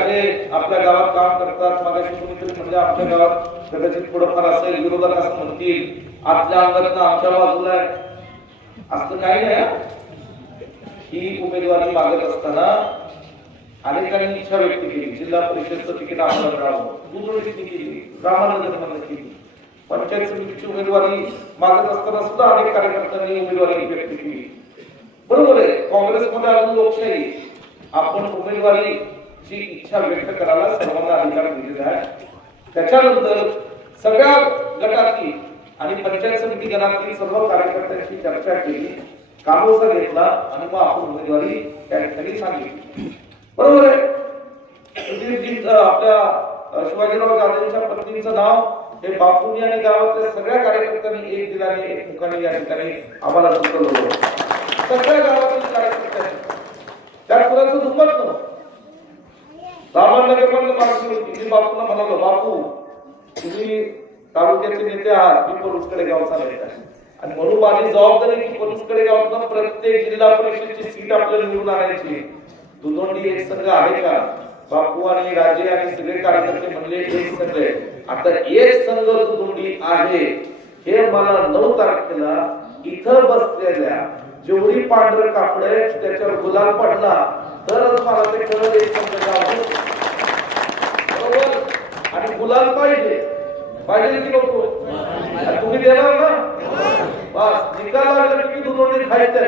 राजे आपल्या गावात काम करतात, मागाशी कोणीतरी म्हणजे आमच्या गावात कदाचित थोडंफार असेल, विरोधक असं म्हणतील आतल्या अंगातनं आमच्या बाजूला आहे, असं काही नाही. ही उमेदवारी मागत असताना अनेकांनी इच्छा व्यक्त केली, जिल्हा परिषदचं तिकीट आम्हाला मिळावं, दुधोडीची केली, रामानगरमध्ये केली, पंचायत समितीची उमेदवारी मागत असताना सुद्धा अनेक कार्यकर्त्यांनी उमेदवारी व्यक्त केली. बरोबर आहे, काँग्रेसमध्ये अजून लोकशाही, आपण उमेदवारीची इच्छा व्यक्त करायला सर्वांना अधिकार दिलेला आहे. त्याच्यानंतर सगळ्या गटातील आणि पंचायत समिती गणातील सर्व कार्यकर्त्यांशी चर्चा केली, कामोसा घेतला आणि मग आपण उमेदवारी त्या ठिकाणी सांगितली. बरोबर आहे, आपल्या शिवाजीराव जाधवांच्या पत्नीचं नाव हे बापूंनी आणि गावातल्या सगळ्या कार्यकर्त्यांनी एक दिलाने एक मुखाने या ठिकाणी आम्हाला सुचवलं. सगळ्या गावातील कार्यकर्त्यांनी त्या कुणाचं दुःखत नव्हतं. रामानगरमध्ये मागणी होती, मी बापूंना म्हणालो, बापू तुम्ही तालुक्याचे नेते आहात, मी पलूसकडे गावचा नेता आहे आणि म्हणून माझी जबाबदारी की पलूसकडे गावातून प्रत्येक जिल्हा परिषदेची सीट आपल्याला निवडून आणायची. दुधोंडी एक संघ आहे का? बापू आणि राजे आणि सगळे कार्यकर्ते म्हणले एक संघ आहे. आता एक संघ दुधोंडी आहे हे मला 9 तारखेला इथं बसलेल्या जेवढी पांढर कापड आहे त्याच्यावर गुलाल पडला तरच मला ते कळलं एक संघ आहे. बरोबर, आणि गुलाल पाहिजे की नको? तुम्ही देणार ना? बस निकाल लागला की दुधोंडी खायचं.